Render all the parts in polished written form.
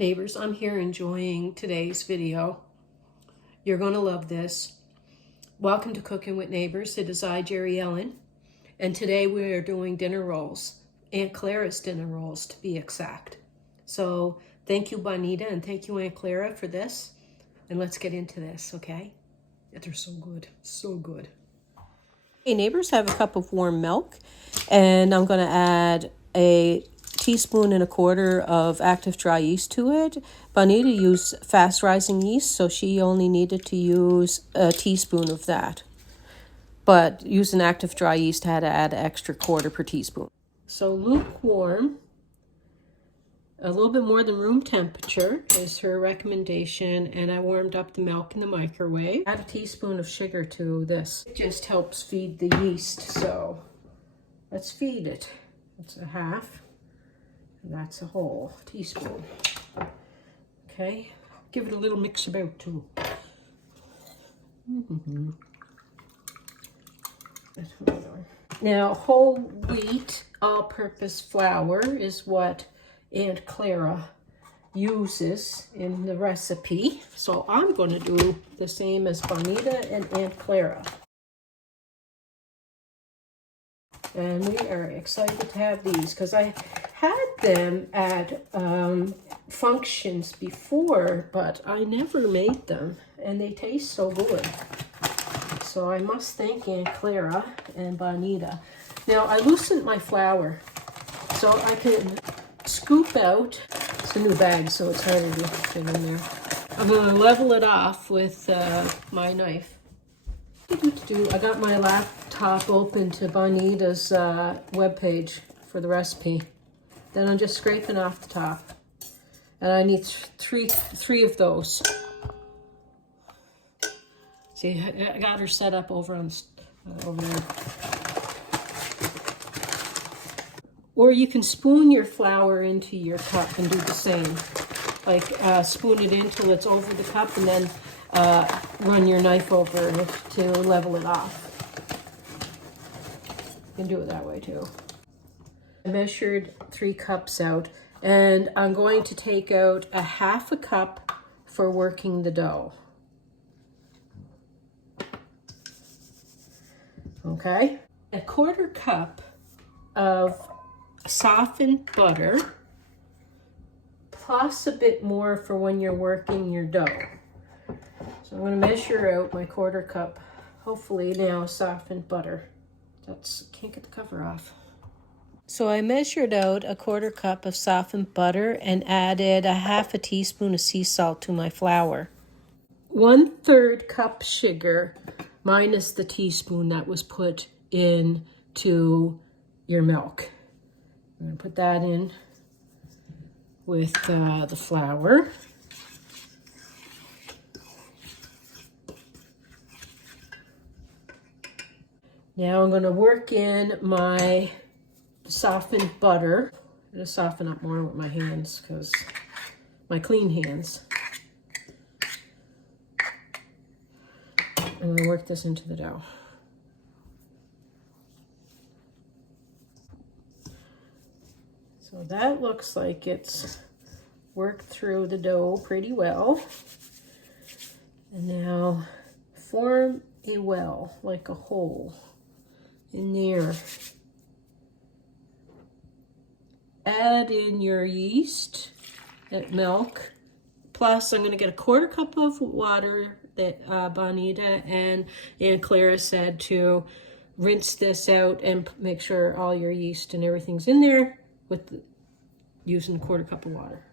Neighbors, I'm here enjoying today's video. You're going to love this. Welcome to Cooking with Neighbors. It is I, Jerry Ellen, and today we are doing dinner rolls. Aunt Clara's dinner rolls, to be exact. So thank you, Bonita, and thank you, Aunt Clara, for this. And let's get into this, okay? They're so good, so good. Hey, neighbors, have a cup of warm milk, and I'm going to add a teaspoon and a quarter of active dry yeast to it. Bonita used fast rising yeast, so she only needed to use a teaspoon of that. But using active dry yeast, I had to add an extra quarter per teaspoon. So lukewarm, a little bit more than room temperature is her recommendation, and I warmed up the milk in the microwave. Add a teaspoon of sugar to this. It just helps feed the yeast, so let's feed it. That's a half. That's a whole teaspoon. Okay, give it a little mix about too. Now, whole wheat all-purpose flour is what Aunt Clara uses in the recipe. So I'm going to do the same as Bonita and Aunt Clara. And we are excited to have these because I had them at functions before, but I never made them, and they taste so good. So I must thank Aunt Clara and Bonita. Now I loosened my flour so I can scoop out. It's a new bag, so it's harder to fit in there. I'm going to level it off with my knife. I got my laptop open to Bonita's webpage for the recipe. Then I'm just scraping off the top. And I need three of those. See, I got her set up over on over there. Or you can spoon your flour into your cup and do the same. Like spoon it in till it's over the cup, and then run your knife over it to level it off. You can do it that way too. I measured 3 cups out, and I'm going to take out a half a cup for working the dough. Okay, a quarter cup of softened butter, plus a bit more for when you're working your dough. So I'm going to measure out my quarter cup, hopefully now softened butter. Can't get the cover off. So I measured out a quarter cup of softened butter and added a half a teaspoon of sea salt to my flour. 1/3 cup sugar minus the teaspoon that was put into your milk. I'm going to put that in with the flour. Now I'm going to work in my softened butter. I'm going to soften up more with my hands, because my clean hands. I'm going to work this into the dough. So that looks like it's worked through the dough pretty well. And now form a well, like a hole in there. Add in your yeast and milk. Plus, I'm going to get a quarter cup of water that Bonita and Aunt Clara said to rinse this out and make sure all your yeast and everything's in there with using a quarter cup of water.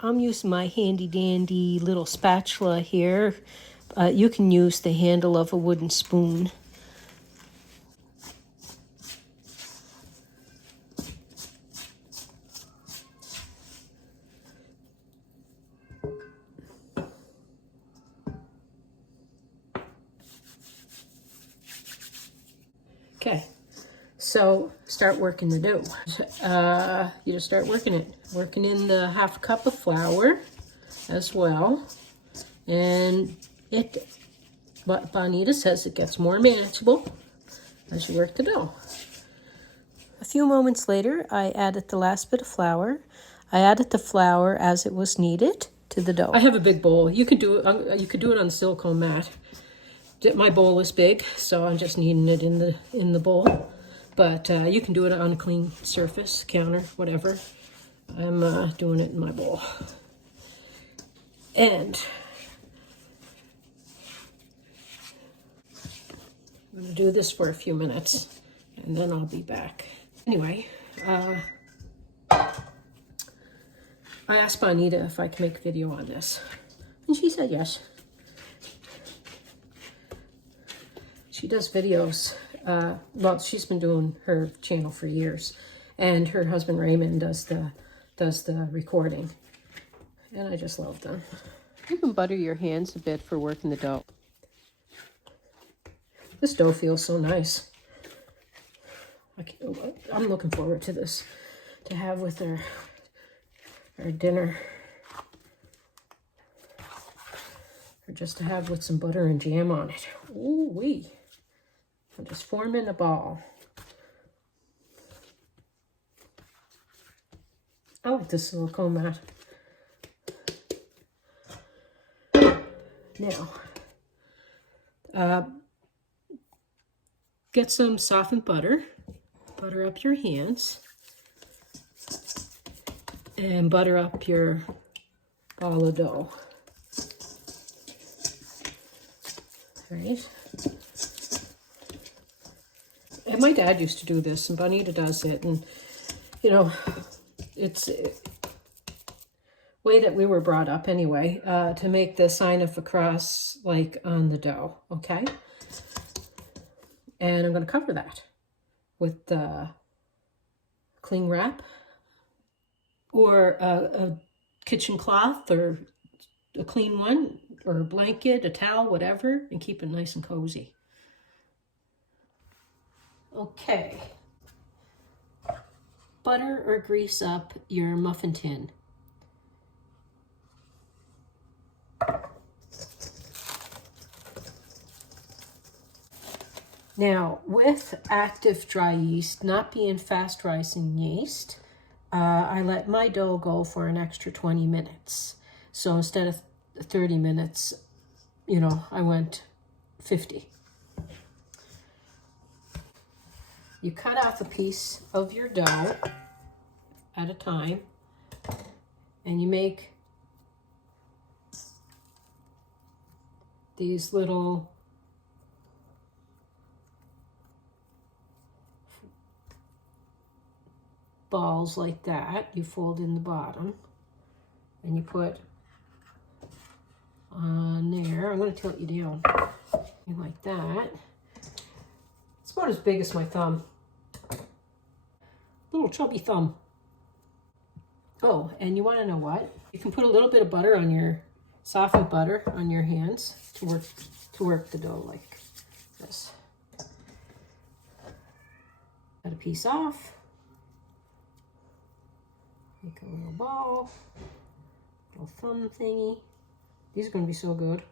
I'm using my handy dandy little spatula here. You can use the handle of a wooden spoon. Okay, so start working the dough. You just start working it. Working in the half cup of flour as well. And Bonita says it gets more manageable as you work the dough. A few moments later, I added the last bit of flour. I added the flour as it was needed to the dough. I have a big bowl. You could do it on the silicone mat. My bowl is big, so I'm just kneading it in the bowl. But you can do it on a clean surface, counter, whatever. I'm doing it in my bowl. And I'm going to do this for a few minutes, and then I'll be back. Anyway, I asked Bonita if I could make a video on this, and she said yes. She does videos. Well, she's been doing her channel for years, and her husband Raymond does the recording, and I just love them. You can butter your hands a bit for working the dough. This dough feels so nice. I'm looking forward to this, to have with our dinner, or just to have with some butter and jam on it. Ooh wee! I'm just forming a ball. I like this silicone mat. Now, get some softened butter. Butter up your hands. And butter up your ball of dough. Right? And my dad used to do this, and Bonita does it, and you know, it's way that we were brought up anyway, to make the sign of a cross like on the dough, okay? And I'm going to cover that with the cling wrap or a kitchen cloth or a clean one or a blanket, a towel, whatever, and keep it nice and cozy. Okay. Butter or grease up your muffin tin. Now, with active dry yeast, not being fast rising yeast, I let my dough go for an extra 20 minutes. So instead of 30 minutes, you know, I went 50. You cut off a piece of your dough at a time, and you make these little balls like that. You fold in the bottom, and you put on there. I'm going to tilt you down like that. It's about as big as my thumb. Little chubby thumb. Oh, and you want to know what? You can put a little bit of butter on your, softened butter on your hands to work the dough like this. Cut a piece off. Make a little ball. Little thumb thingy. These are going to be so good.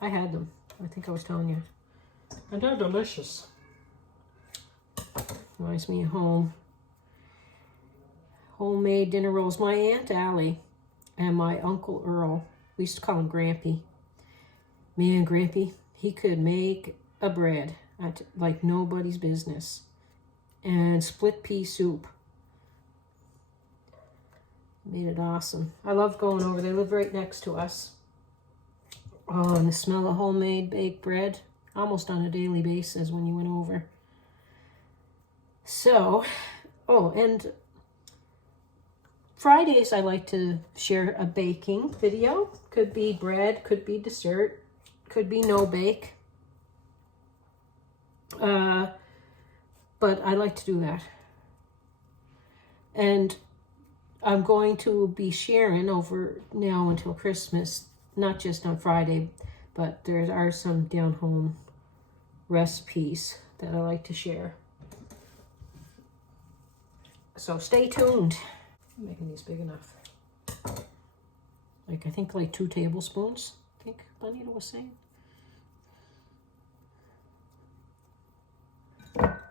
I had them. I think I was telling you. And they're delicious. Reminds me of home. Homemade dinner rolls. My Aunt Allie and my Uncle Earl, we used to call him Grampy. Man, Grampy, he could make a bread like nobody's business. And split pea soup. Made it awesome. I love going over. They live right next to us. Oh, and the smell of homemade baked bread, almost on a daily basis when you went over. So, oh, and Fridays I like to share a baking video. Could be bread, could be dessert, could be no bake. But I like to do that. And I'm going to be sharing over now until Christmas, not just on Friday, but there are some down-home recipes that I like to share. So stay tuned. I'm making these big enough. Like, I think like 2 tablespoons, I think Bonita was saying.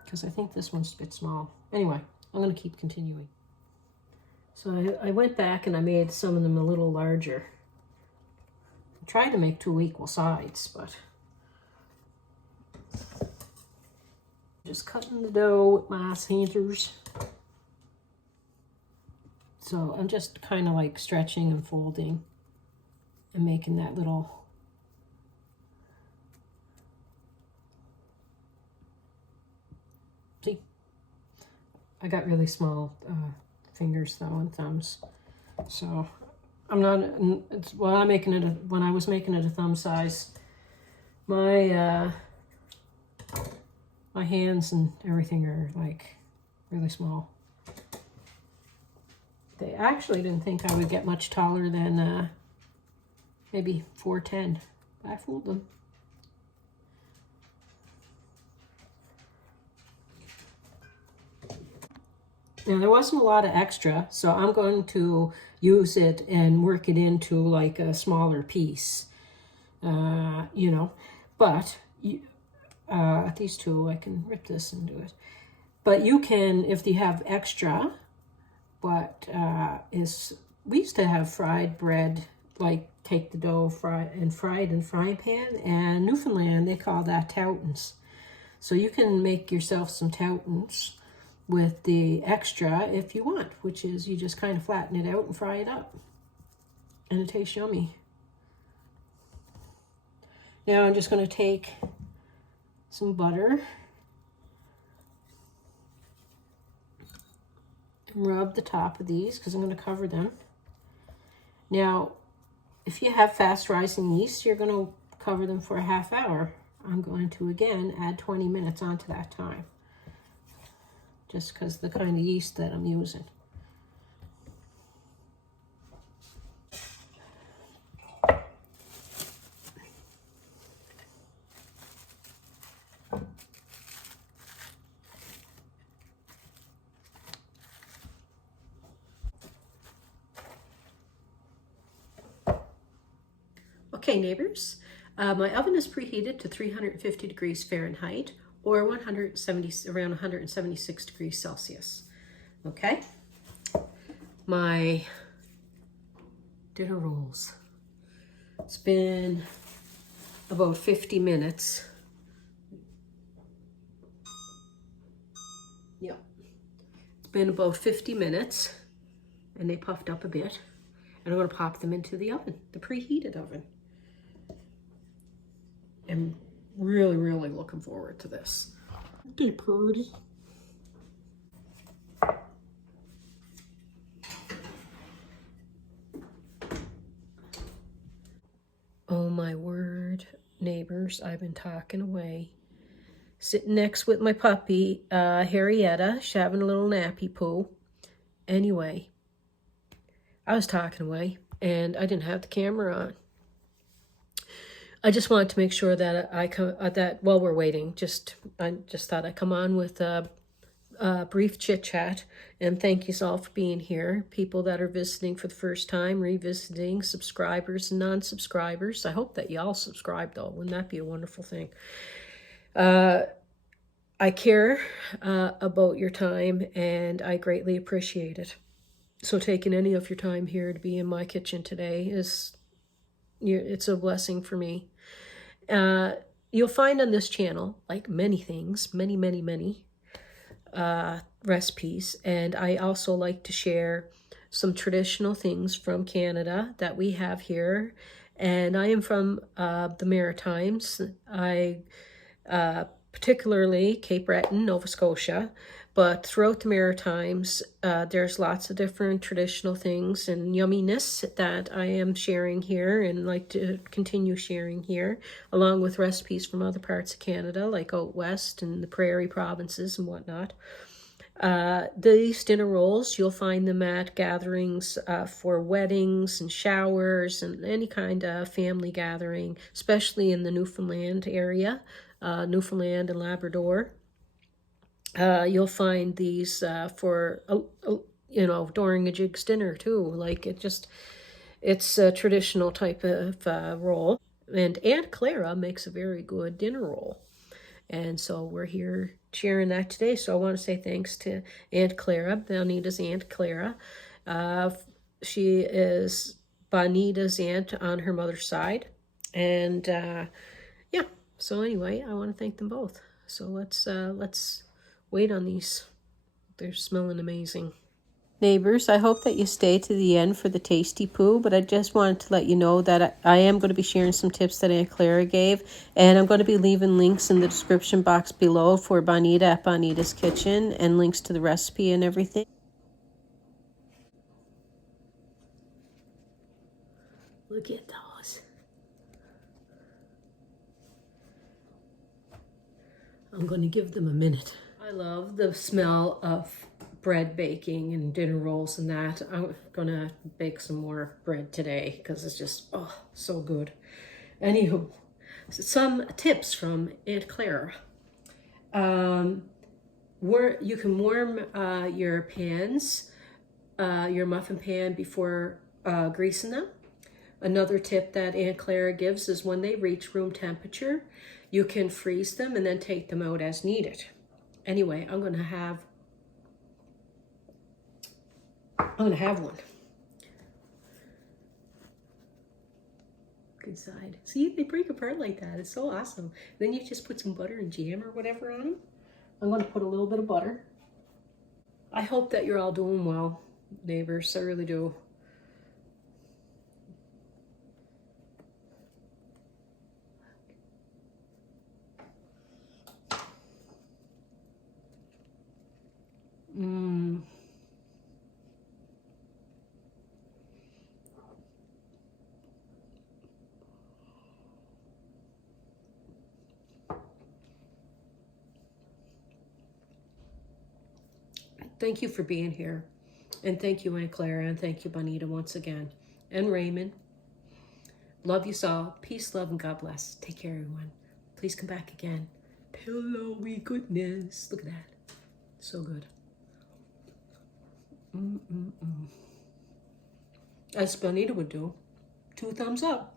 Because I think this one's a bit small. Anyway, I'm going to keep continuing. So I went back and I made some of them a little larger. I tried to make 2 equal sides, but just cutting the dough with my scissors. So I'm just kind of like stretching and folding and making that little. See, I got really small fingers though and thumbs, so I'm not. It's when I was making it a thumb size, my my hands and everything are like really small. They actually didn't think I would get much taller than maybe 4'10". I fooled them. Now there wasn't a lot of extra, so I'm going to use it and work it into like a smaller piece, you know. But these two, I can rip this and do it. But you can, if you have extra, we used to have fried bread, like take the dough fry in frying pan, and Newfoundland they call that toutons. So you can make yourself some toutons with the extra if you want, which is you just kind of flatten it out and fry it up, and it tastes yummy. Now I'm just going to take some butter and rub the top of these because I'm going to cover them. Now if you have fast rising yeast, you're going to cover them for a half hour. I'm going to again add 20 minutes onto that time, just because the kind of yeast that I'm using. Okay, neighbors, my oven is preheated to 350 degrees Fahrenheit or around 176 degrees Celsius. Okay, my dinner rolls. It's been about 50 minutes. Yeah, it's been about 50 minutes, and they puffed up a bit, and I'm going to pop them into the oven, the preheated oven. I'm really, really looking forward to this. They're pretty. Oh my word, neighbors, I've been talking away. Sitting next with my puppy, Harrietta. She's having a little nappy poo. Anyway, I was talking away and I didn't have the camera on. I just wanted to make sure that that while we're waiting, I just thought I'd come on with a brief chit chat, and thank you all for being here. People that are visiting for the first time, revisiting, subscribers and non-subscribers. I hope that y'all subscribe though. Wouldn't that be a wonderful thing? I care about your time, and I greatly appreciate it. So taking any of your time here to be in my kitchen today it's a blessing for me. You'll find on this channel, like many things, many recipes, and I also like to share some traditional things from Canada that we have here. And I am from the Maritimes. I particularly Cape Breton, Nova Scotia, but throughout the Maritimes, there's lots of different traditional things and yumminess that I am sharing here and like to continue sharing here, along with recipes from other parts of Canada, like out west and the prairie provinces and whatnot. These dinner rolls, you'll find them at gatherings for weddings and showers and any kind of family gathering, especially in the Newfoundland area, Newfoundland and Labrador. You'll find these for, during a Jigs dinner too. Like it's a traditional type of roll. And Aunt Clara makes a very good dinner roll. And so we're here sharing that today. So I want to say thanks to Aunt Clara, Bonita's Aunt Clara. She is Bonita's aunt on her mother's side. And yeah, so anyway, I want to thank them both. So let's wait on these. They're smelling amazing. Neighbors, I hope that you stay to the end for the tasty poo, but I just wanted to let you know that I am going to be sharing some tips that Aunt Clara gave, and I'm going to be leaving links in the description box below for Bonita at Bonita's Kitchen and links to the recipe and everything. Look at those. I'm going to give them a minute. I love the smell of bread baking and dinner rolls and that. I'm gonna bake some more bread today because it's just, oh, so good. Anywho, some tips from Aunt Clara. You can warm your pans, your muffin pan before greasing them. Another tip that Aunt Clara gives is when they reach room temperature, you can freeze them and then take them out as needed. Anyway, I'm gonna have one. Good side. See, they break apart like that. It's so awesome. Then you just put some butter and jam or whatever on them. I'm going to put a little bit of butter. I hope that you're all doing well, neighbors. I really do. Thank you for being here. And thank you, Aunt Clara, and thank you, Bonita, once again. And Raymond. Love you all. Peace, love, and God bless. Take care, everyone. Please come back again. Pillowy goodness. Look at that. So good. As Bonita would do. 2 thumbs up.